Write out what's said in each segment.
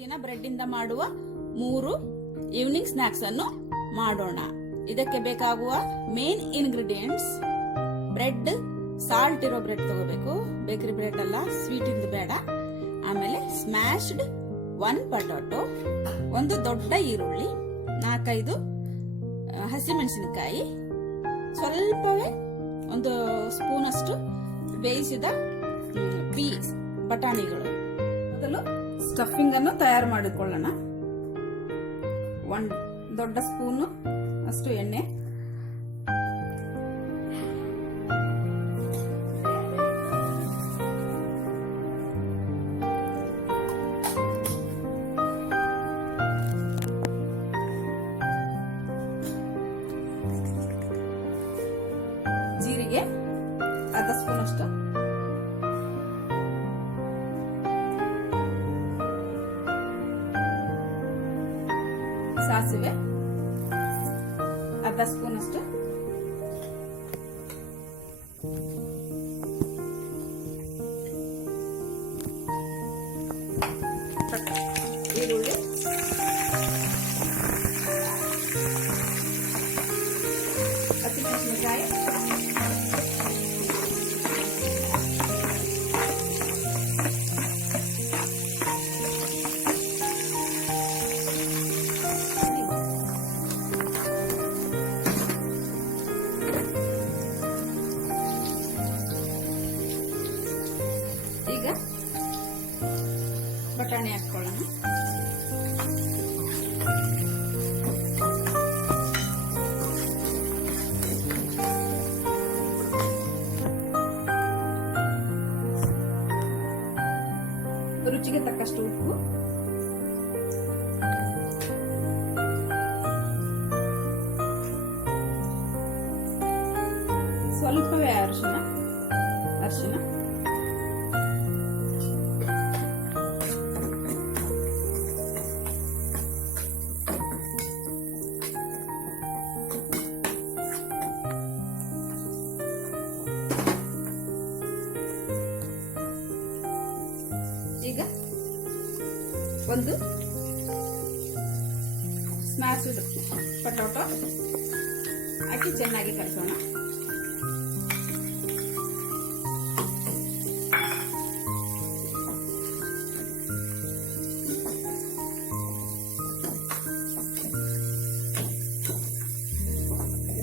ದಿನ ಬ್ರೆಡ್ ಇಂದ ಮಾಡುವ 3 ಈವ್ನಿಂಗ್ ಸ್ನಾಕ್ಸ್ ಅನ್ನು ಮಾಡೋಣ. ಇದಕ್ಕೆ ಬೇಕಾಗುವ ಮೇನ್ ಇಂಗ್ರೀಡಿಯೆಂಟ್ಸ್: ಬ್ರೆಡ್, ಸಾಲ್ಟ್ ಇರೋ ಬ್ರೆಡ್ ತಗೋಬೇಕು, ಬೇಕರಿ ಬ್ರೆಡ್ ಅಲ್ಲ, ಸ್ವೀಟ್ ಇಂದ ಬೇಡ. ಆಮೇಲೆ ಸ್ಮ್ಯಾಶ್ಡ್ 1 ಪೊಟ್ಯಾಟೊ, 1 ದೊಡ್ಡ ಈರುಳ್ಳಿ, 4-5 ಹಸಿಮೆಣಸಿನಕಾಯಿ, ಸ್ವಲ್ಪವೇ 1 ಸ್ಪೂನ್ ಅಷ್ಟು ಬೇಯಿಸಿದ ಪೀಸ್ ಬಟಾಣಿಗಳು. ಮೊದಲು ಸ್ಟಫಿಂಗ್ ಅನ್ನು ತಯಾರು ಮಾಡಿಕೊಳ್ಳೋಣ. 1 ದೊಡ್ಡ ಸ್ಪೂನ್ ಅಷ್ಟು ಎಣ್ಣೆ, ಜೀರಿಗೆ 1/2 ಸ್ಪೂನ್ ಅಷ್ಟು, ಸಾಸಿವೆ 1/2 ಸ್ಪೂನ್ ಅಷ್ಟು, ಈರುಳ್ಳಿ, ಹಸಿಮೆಣಸಿನಕಾಯಿ, ಈಗ ಬಟಾಣಿ ಹಾಕೊಳ್ಳೋಣ. ರುಚಿಗೆ ತಕ್ಕಷ್ಟು ಉಪ್ಪು, ಸ್ವಲ್ಪವೇ ಅರಿಶಿನ, ಈಗ 1 ಸ್ಮ್ಯಾಶ್ಡ್ ಪೊಟ್ಯಾಟೊ ಹಾಕಿ ಚೆನ್ನಾಗಿ ಕಲಸೋಣ.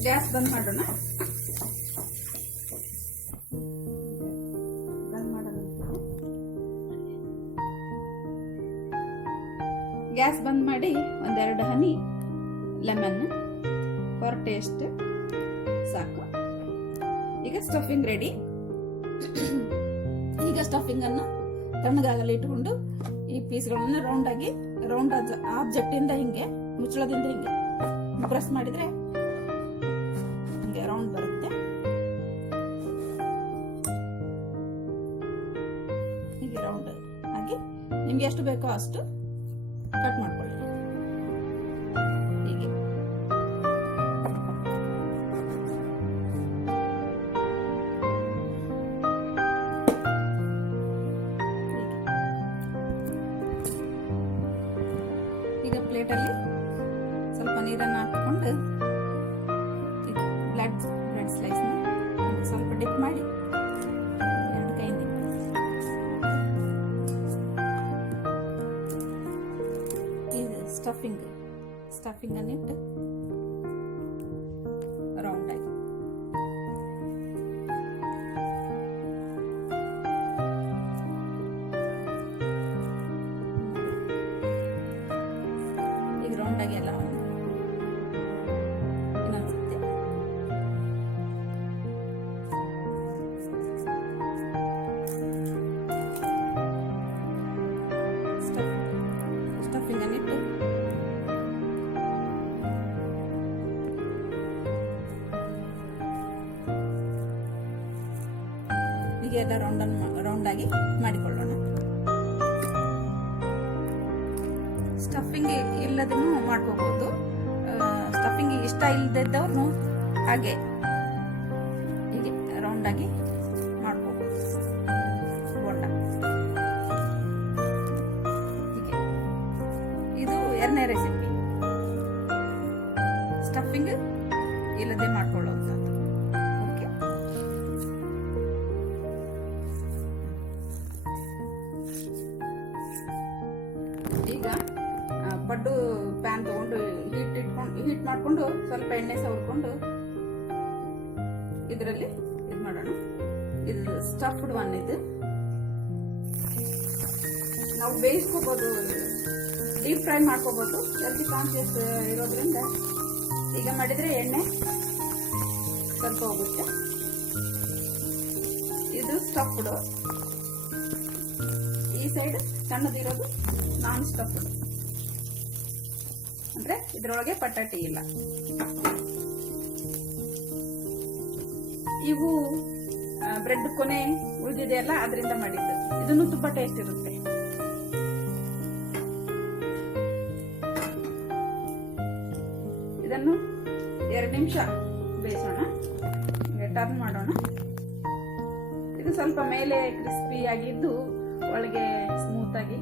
ಗ್ಯಾಸ್ ಬಂದ್ ಮಾಡೋಣ. ಗ್ಯಾಸ್ ಬಂದ್ ಮಾಡಿ 1-2 ಹನಿ ಲೆಮನ್ ಫಾರ್ ಟೇಸ್ಟ್ ಸಾಕು. ಈಗ ಸ್ಟಫಿಂಗ್ ರೆಡಿ. ಈಗ ಸ್ಟಫಿಂಗ್ ಅನ್ನು ತಣ್ಣಗಾಗಲು ಇಟ್ಟುಕೊಂಡು ಈ ಪೀಸ್ಗಳನ್ನ ರೌಂಡ್ ಆಬ್ಜೆಕ್ಟ್ ಇಂದ ಹಿಂಗೆ ಮುಚ್ಚಳದಿಂದ ಹಿಂಗೆ ಪ್ರೆಸ್ ಮಾಡಿದ್ರೆ ಹಿಂಗೆ ರೌಂಡ್ ಬರುತ್ತೆ. ಹೀಗೆ ರೌಂಡ್ ಆಗಿ ನಿಮ್ಗೆ ಎಷ್ಟು ಬೇಕೋ ಅಷ್ಟು ಕಟ್ ಮಾಡ್ಕೊಳ್ಳಿ. ಹೀಗೆ ಈಗ ಪ್ಲೇಟಲ್ಲಿ ಸ್ವಲ್ಪ ನೀರನ್ನು ಹಾಕಿಕೊಂಡು ಬ್ರೆಡ್ ಸ್ಲೈಸ್ ಸ್ವಲ್ಪ ಡಿಪ್ ಮಾಡಿ 2 ಕೈಯಿಂದ ಸ್ಟಫಿಂಗ್ ಅನ್ನು ಇಟ್ಟು ರೌಂಡ್ ಆಗಿ ಈಗ ರೌಂಡ್ ಆಗಿ ಎಲ್ಲ ಇನ್ನೊಂದ್ಸತಿ ಸ್ಟಫಿಂಗ್ ಅನ್ನು ಇಟ್ಟು ಹೀಗೆ ಎಲ್ಲ ರೌಂಡ್ ಆಗಿ ಮಾಡಿಕೊಳ್ಳೋಣ. ಸ್ಟಫಿಂಗ್ ಇಲ್ಲದನ್ನು ಮಾಡ್ಕೋಬಹುದು. ಸ್ಟಫಿಂಗ್ ಇಷ್ಟ ಇಲ್ಲದಿದ್ದವ್ರು ಹಾಗೆ ಹೀಗೆ ರೌಂಡ್ ಆಗಿ ಮಾಡ್ಕೋಬಹುದು. ಬೋಂಡ ಹೀಗೆ ಎರಡನೇ ರೆಸಿಪಿ, ಸ್ಟಫಿಂಗ್ ಇಲ್ಲದೆ ಮಾಡ್ಕೊಳ್ಳುವಂಥದ್ದು. ಓಕೆ, ಈಗ ಪಡ್ಡು ಪ್ಯಾನ್ ತಗೊಂಡು ಹೀಟ್ ಮಾಡ್ಕೊಂಡು ಸ್ವಲ್ಪ ಎಣ್ಣೆ ಸವರ್ಕೊಂಡು ಇದರಲ್ಲಿ ಇದು ಮಾಡೋಣ. ಇದು ಸ್ಟಫ್ಡ್ ಒನ್. ಇದು ನಾವು ಬೇಯಿಸ್ಕೋಬಹುದು, ಡೀಪ್ ಫ್ರೈ ಮಾಡ್ಕೋಬಹುದು. ಹೆಲ್ತಿ ಕಾನ್ಶಿಯಸ್ ಇರೋದ್ರಿಂದ ಈಗ ಮಾಡಿದ್ರೆ ಎಣ್ಣೆ ಸ್ವಲ್ಪ ಹೋಗುತ್ತೆ. ಇದು ಸ್ಟಫ್ಡ್, ಈ ಸೈಡ್ ಸಣ್ಣದಿರೋದು ನಾನ್ ಸ್ಟಫ್ಡ್, ಅಂದ್ರೆ ಇದ್ರೊಳಗೆ ಪಟಾಟಿ ಇಲ್ಲ. ಇವು ಬ್ರೆಡ್ ಕೊನೆ ಉಳಿದಿದೆಯಲ್ಲ ಅದರಿಂದ ಮಾಡಿದ್ದು. ಇದನ್ನು ತುಂಬಾ ಟೇಸ್ಟ್ ಇರುತ್ತೆ. ಇದನ್ನು 2 ನಿಮಿಷ ಬೇಯಿಸೋಣ. ಟರ್ನ್ ಮಾಡೋಣ. ಇದು ಸ್ವಲ್ಪ ಮೇಲೆ ಕ್ರಿಸ್ಪಿ ಆಗಿದ್ದು ಒಳಗೆ ಸ್ಮೂತ್ ಆಗಿ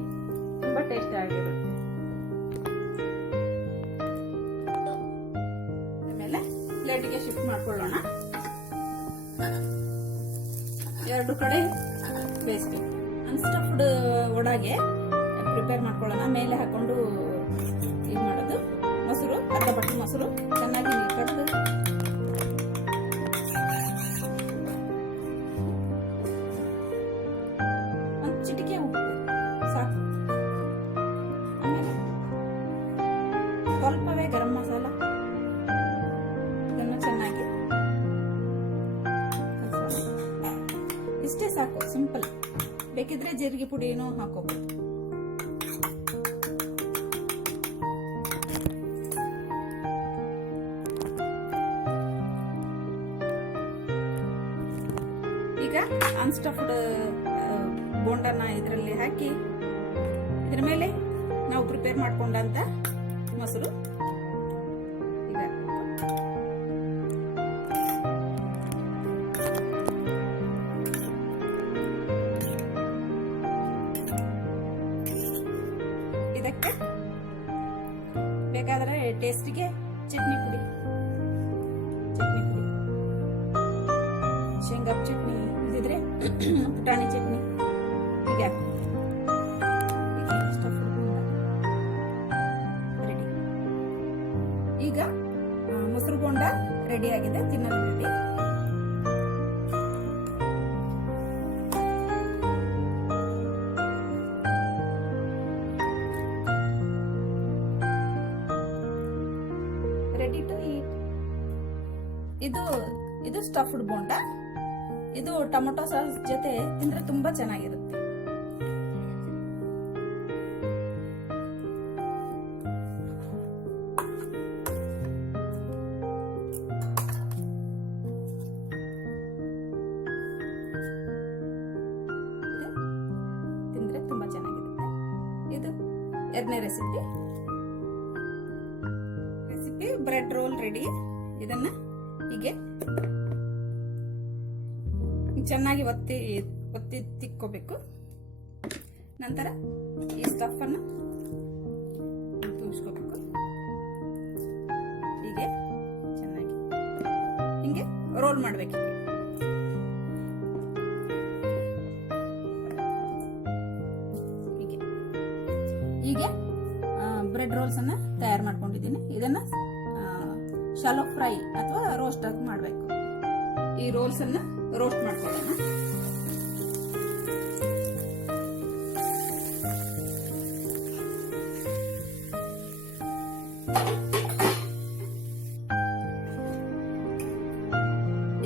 ತುಂಬಾ ಟೇಸ್ಟ್ ಆಗಿರುತ್ತೆ. ಆಮೇಲೆ ಪ್ಲೇಟಿಗೆ ಶಿಫ್ಟ್ ಮಾಡ್ಕೊಳ್ಳೋಣ. 2 ಕಡೆ ಬೇಯಿಸ್ಬೇಕು. ಅನ್ಸ್ಟಫ್ಡ್ ಒಳಗೆ ಪ್ರಿಪೇರ್ ಮಾಡ್ಕೊಳ್ಳೋಣ. ಮೇಲೆ ಹಾಕೊಂಡು ಇದು ಮಾಡೋದು ಮೊಸರು, ಅರ್ಧ ಬಟ್ಲು ಮೊಸರು ಚೆನ್ನಾಗಿ ಕಡ್ದು ಒಂದು ಚಿಟಿಕೆ ಉಪ್ಪು ಸಾಕು. ಆಮೇಲೆ ಸ್ವಲ್ಪವೇ ಗರಂ ಮಸಾಲ, ಇದನ್ನು ಚೆನ್ನಾಗಿ ಇಷ್ಟೇ ಸಾಕು, ಸಿಂಪಲ್. ಬೇಕಿದ್ರೆ ಜೀರಿಗೆ ಪುಡಿನೂ ಹಾಕೋಬಹುದು. ಈಗ ಅನ್ಸ್ಟಫ್ಡ್ ಬೋಂಡನ ಇದರಲ್ಲಿ ಹಾಕಿ ಇದ್ರ ಮೇಲೆ ನಾವು ಪ್ರಿಪೇರ್ ಮಾಡ್ಕೊಂಡಂತ ಮೊಸರು ಈಗ ಇದಕ್ಕೆ ಬೇಕಾದ್ರೆ ಟೇಸ್ಟಿಗೆ ಚಟ್ನಿ ಪುಡಿ, ಶೇಂಗಾ ಚಟ್ನಿ ಇದ್ರೆ ಪುಟಾಣಿ ಚಟ್ನಿ ಹೀಗೆ ರೆಡಿ. ಈಗ ಮೊಸರು ಬೋಂಡ ರೆಡಿ ಆಗಿದೆ, ತಿನ್ನಲು ರೆಡಿ. Ready to eat. ಇದು ಸ್ಟಫ್ಡ್ ಬೋಂಡ. ಇದು ಟೊಮೊಟೊ ಸಾಸ್ ಜೊತೆ ತಿಂದ್ರೆ ತುಂಬಾ ಚೆನ್ನಾಗಿರುತ್ತೆ. ತಿಂದ್ರೆ ತುಂಬಾ ಚೆನ್ನಾಗಿರುತ್ತೆ. ಇದು ಎರಡನೇ ರೆಸಿಪಿ ಬ್ರೆಡ್ ರೋಲ್ ರೆಡಿ. ಇದನ್ನ ಹೀಗೆ ಚೆನ್ನಾಗಿ ಒತ್ತಿ ತಿಕ್ಕೋಬೇಕು. ನಂತರ ಈ ಸ್ಟಫ್ ಅನ್ನು ತುಂಬಿಸ್ಕೋಬೇಕು. ಹೀಗೆ ಚೆನ್ನಾಗಿ ಹಿಂಗೆ ರೋಲ್ ಮಾಡ್ಬೇಕು. ಹೀಗೆ ಬ್ರೆಡ್ ರೋಲ್ಸ್ ಅನ್ನ ತಯಾರು ಮಾಡ್ಕೊಂಡಿದ್ದೀನಿ. ಇದನ್ನ ಶಾಲೋ ಫ್ರೈ ಅಥವಾ ರೋಸ್ಟ್ ಆಗಿ ಮಾಡಬೇಕು. ಈ ರೋಲ್ಸ್ ಅನ್ನ ರೋಸ್ಟ್ ಮಾಡ್ಕೊಳ್ಳೋಣ.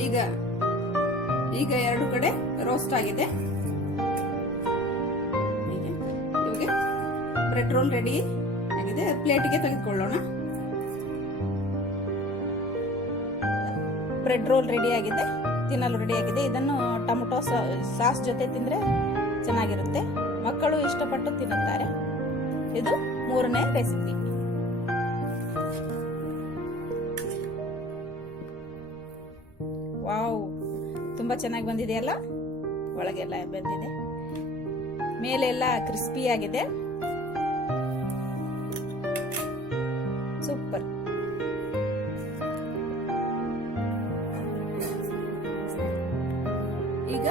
ಈಗ 2 ಕಡೆ ರೋಸ್ಟ್ ಆಗಿದೆ. ಇವಾಗ ಬ್ರೆಡ್ ರೋಲ್ ರೆಡಿ ಆಗಿದೆ. ಪ್ಲೇಟಿಗೆ ತೆಗೆದುಕೊಳ್ಳೋಣ. ಬ್ರೆಡ್ ರೋಲ್ ರೆಡಿ ಆಗಿದೆ, ತಿನ್ನಲು ರೆಡಿ ಆಗಿದೆ. ಇದನ್ನು ಟೊಮೊಟೊ ಸಾಸ್ ಜೊತೆ ತಿಂದ್ರೆ ಚೆನ್ನಾಗಿರುತ್ತೆ. ಮಕ್ಕಳು ಇಷ್ಟಪಟ್ಟು ತಿನ್ನುತ್ತಾರೆ. ಇದು 3ನೇ ರೆಸಿಪಿ. ವಾವ್, ತುಂಬಾ ಚೆನ್ನಾಗಿ ಬಂದಿದೆಯಲ್ಲ. ಒಳಗೆಲ್ಲ ಬಂದಿದೆ, ಮೇಲೆಲ್ಲ ಕ್ರಿಸ್ಪಿ ಆಗಿದೆ. ಈಗ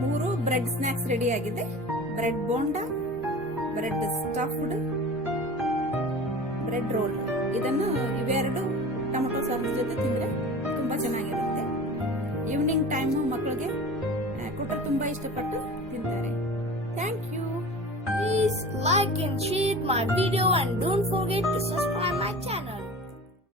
3 ಬ್ರೆಡ್ ಸ್ನಾಕ್ಸ್ ರೆಡಿ ಆಗಿದೆ. Bread bonda, bread stuffed, bread roll. ಇದನ್ನು ಇವೆರಡು ಟೊಮೊಟೊ ಸಾಸ್ ಜೊತೆ ತಿಂದ್ರೆ ತುಂಬಾ ಚೆನ್ನಾಗಿರುತ್ತೆ. ಈವ್ನಿಂಗ್ ಟೈಮ್ ಮಕ್ಕಳಿಗೆ ಕೊಟ್ಟರೆ ತುಂಬಾ ಇಷ್ಟಪಟ್ಟು ತಿಂತಾರೆ. Thank you. Please like and share my video and don't forget to subscribe my channel.